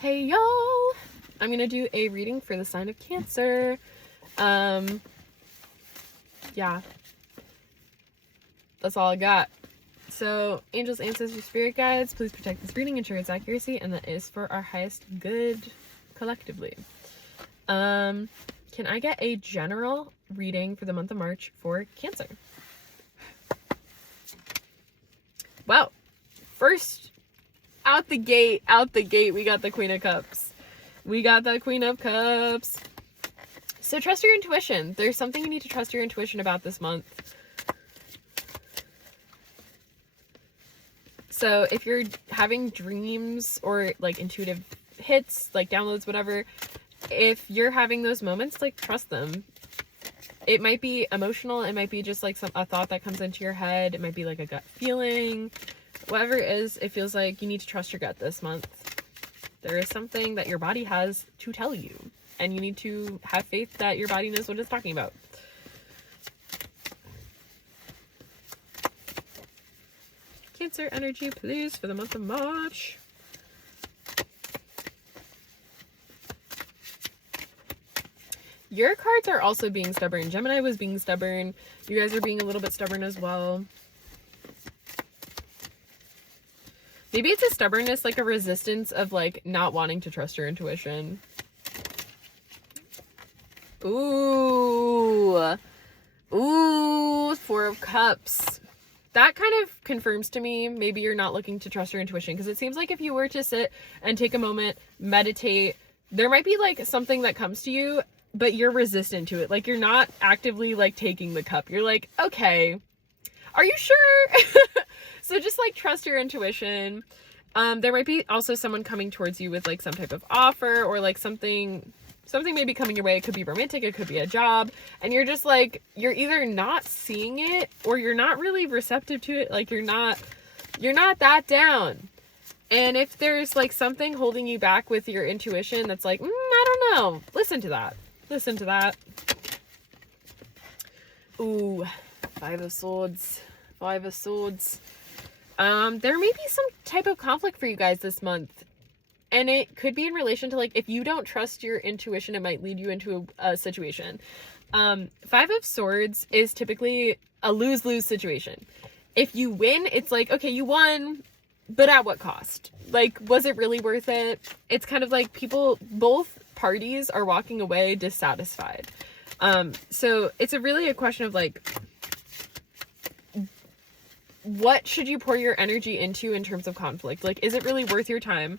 Hey y'all! I'm gonna do a reading for the sign of Cancer. Yeah. That's all I got. So, angels, ancestors, spirit guides, please protect this reading, ensure its accuracy, and that is for our highest good collectively. Can I get a general reading for the month of March for Cancer? Well, first out the gate, we got the Queen of Cups. So trust your intuition. There's something you need to trust your intuition about this month. So if you're having dreams or like intuitive hits, like downloads, whatever, if you're having those moments, like trust them. It might be emotional. It might be just like a thought that comes into your head. It might be like a gut feeling. Whatever it is, it feels like you need to trust your gut this month. There is something that your body has to tell you, and you need to have faith that your body knows what it's talking about. Cancer energy, please, for the month of March. Your cards are also being stubborn. Gemini was being stubborn. You guys are being a little bit stubborn as well. Maybe it's a stubbornness, like a resistance of like not wanting to trust your intuition. Ooh, Four of Cups. That kind of confirms to me maybe you're not looking to trust your intuition, because it seems like if you were to sit and take a moment, meditate, there might be like something that comes to you, but you're resistant to it. Like you're not actively like taking the cup. You're like, okay, are you sure? So just like trust your intuition. There might be also someone coming towards you with like some type of offer, or like something may be coming your way. It could be romantic, it could be a job, and you're just like, you're either not seeing it or you're not really receptive to it. Like you're not that down. And if there's like something holding you back with your intuition that's like, I don't know, listen to that. Ooh, Five of Swords. There may be some type of conflict for you guys this month. And it could be in relation to like, if you don't trust your intuition, it might lead you into a situation. Five of Swords is typically a lose-lose situation. If you win, it's like, okay, you won, but at what cost? Like, was it really worth it? It's kind of like both parties are walking away dissatisfied. So it's really a question of like, what should you pour your energy into in terms of conflict? Like, is it really worth your time?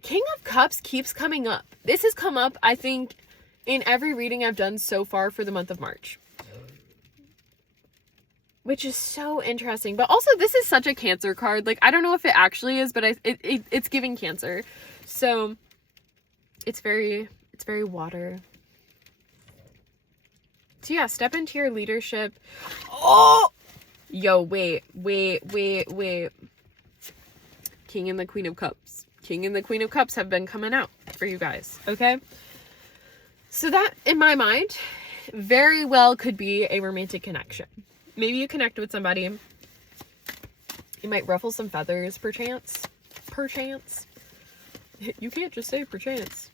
King of Cups keeps coming up. This has come up, I think, in every reading I've done so far for the month of March. Which is so interesting. But also, this is such a Cancer card. Like, I don't know if it actually is, but it's giving Cancer. So, it's very water. So yeah, step into your leadership. Oh! Yo, wait. King and the Queen of Cups. King and the Queen of Cups have been coming out for you guys, okay? So that, in my mind, very well could be a romantic connection. Maybe you connect with somebody. You might ruffle some feathers, perchance. You can't just say perchance.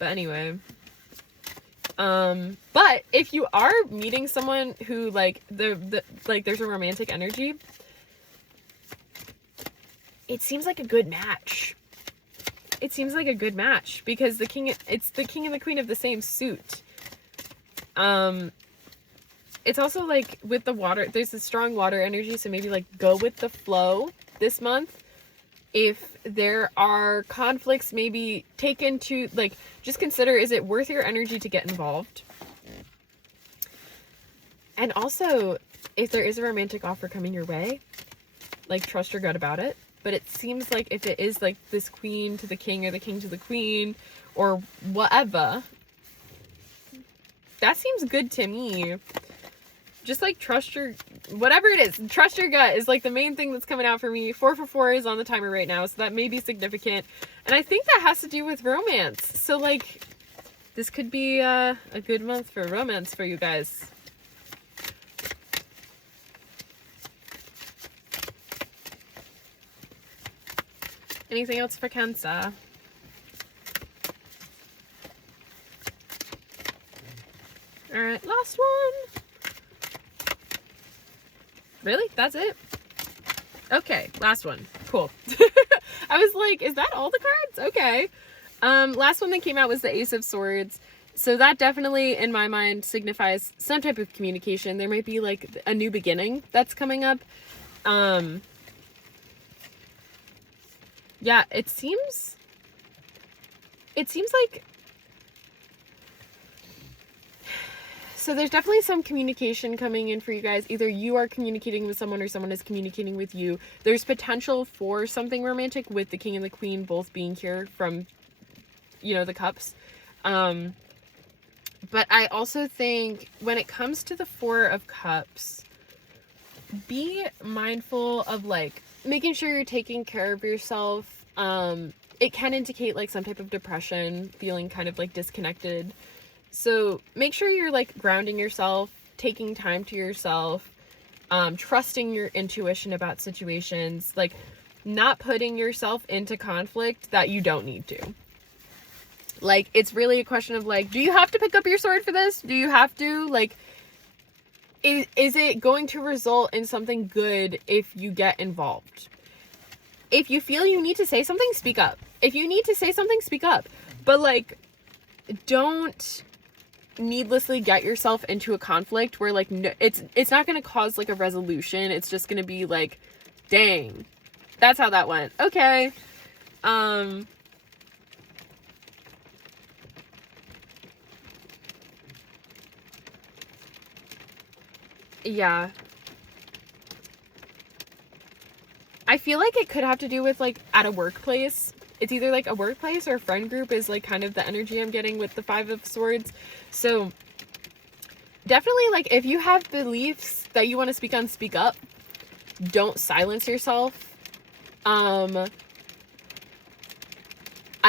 But anyway. But if you are meeting someone who like there's a romantic energy, it seems like a good match. Because it's the king and the queen of the same suit. It's also like with the water, there's a strong water energy, so maybe like go with the flow this month. If there are conflicts, maybe take into, like, just consider, is it worth your energy to get involved? And also, if there is a romantic offer coming your way, like, trust your gut about it. But it seems like if it is, like, this queen to the king or the king to the queen or whatever, that seems good to me. Just like trust your, whatever it is, trust your gut is like the main thing that's coming out for me. 4 for 4 is on the timer right now, so that may be significant. And I think that has to do with romance. So like, this could be a good month for romance for you guys. Anything else for Cancer? All right, last one. Really? That's it? Okay, last one. Cool. I was like, is that all the cards? Okay. Last one that came out was the Ace of Swords. So that definitely, in my mind, signifies some type of communication. There might be like a new beginning that's coming up. Yeah, it seems like, so there's definitely some communication coming in for you guys. Either you are communicating with someone or someone is communicating with you. There's potential for something romantic with the King and the Queen both being here from, you know, the cups. But I also think when it comes to the Four of Cups, be mindful of like making sure you're taking care of yourself. It can indicate like some type of depression, feeling kind of like disconnected. So make sure you're like grounding yourself, taking time to yourself, trusting your intuition about situations, like not putting yourself into conflict that you don't need to. Like, it's really a question of like, do you have to pick up your sword for this? Do you have to? Like, is it going to result in something good if you get involved? If you feel you need to say something, speak up. If you need to say something, speak up. But like, don't needlessly get yourself into a conflict where like, no, it's not going to cause like a resolution. It's just going to be like, dang, that's how that went. Okay. Yeah. I feel like it could have to do with like at a workplace. It's either like a workplace or a friend group is like kind of the energy I'm getting with the Five of Swords. So definitely like if you have beliefs that you want to speak on, speak up. Don't silence yourself. I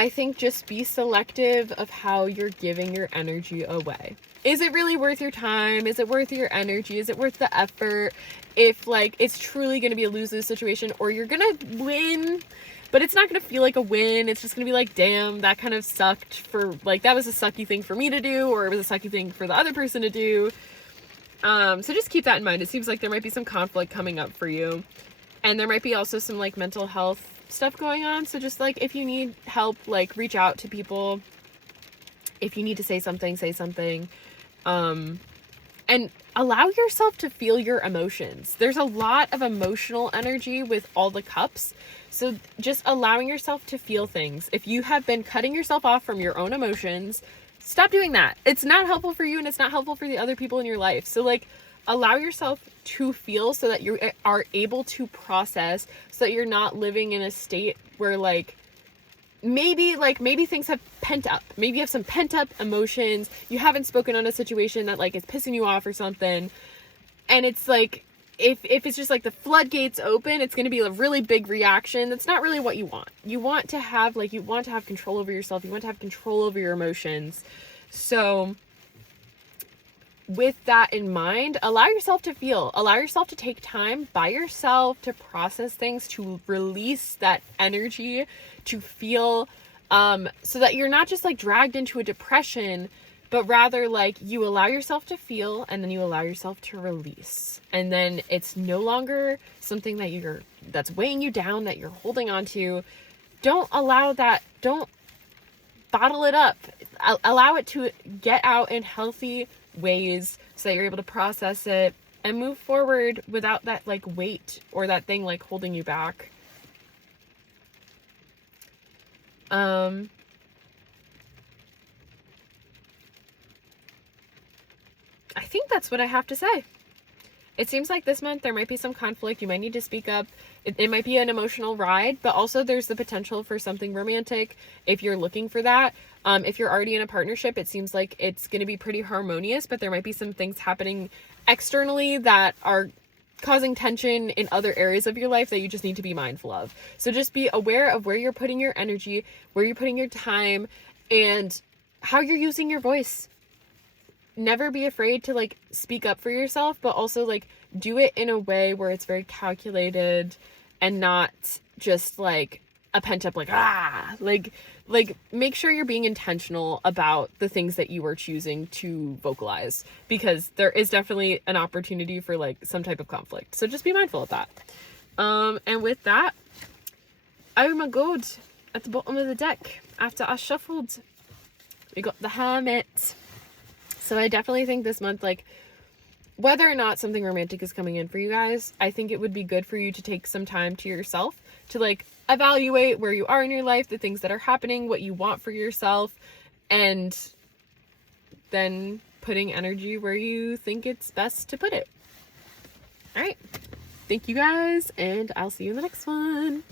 think just be selective of how you're giving your energy away. Is it really worth your time? Is it worth your energy? Is it worth the effort? If like it's truly going to be a lose-lose situation, or you're going to win, but it's not going to feel like a win. It's just going to be like, damn, that kind of sucked for like, that was a sucky thing for me to do, or it was a sucky thing for the other person to do. So just keep that in mind. It seems like there might be some conflict coming up for you. And there might be also some like mental health stuff going on. So just like, if you need help, like reach out to people. If you need to say something, say something. And allow yourself to feel your emotions. There's a lot of emotional energy with all the cups. So just allowing yourself to feel things. If you have been cutting yourself off from your own emotions, stop doing that. It's not helpful for you and it's not helpful for the other people in your life. So like allow yourself to feel so that you are able to process, so that you're not living in a state where like maybe things have pent up. Maybe you have some pent up emotions. You haven't spoken on a situation that like is pissing you off or something. And it's like, if it's just like the floodgates open, it's going to be a really big reaction. That's not really what you want. You want to have control over yourself. You want to have control over your emotions. So with that in mind, allow yourself to feel, allow yourself to take time by yourself to process things, to release that energy, to feel, so that you're not just like dragged into a depression, but rather like you allow yourself to feel and then you allow yourself to release. And then it's no longer something that's weighing you down, that you're holding on to. Don't allow that. Don't bottle it up. Allow it to get out in healthy ways so that you're able to process it and move forward without that like weight or that thing like holding you back. I think that's what I have to say. It seems like this month there might be some conflict. You might need to speak up. It might be an emotional ride, but also there's the potential for something romantic if you're looking for that. If you're already in a partnership, it seems like it's going to be pretty harmonious, but there might be some things happening externally that are causing tension in other areas of your life that you just need to be mindful of. So just be aware of where you're putting your energy, where you're putting your time, and how you're using your voice. Never be afraid to like speak up for yourself, but also like do it in a way where it's very calculated and not just like a pent up like make sure you're being intentional about the things that you are choosing to vocalize, because there is definitely an opportunity for like some type of conflict. So just be mindful of that. And with that, oh my god, at the bottom of the deck, after I shuffled, we got the Hermit. So I definitely think this month, like, whether or not something romantic is coming in for you guys, I think it would be good for you to take some time to yourself to like evaluate where you are in your life, the things that are happening, what you want for yourself, and then putting energy where you think it's best to put it. All right. Thank you guys, and I'll see you in the next one.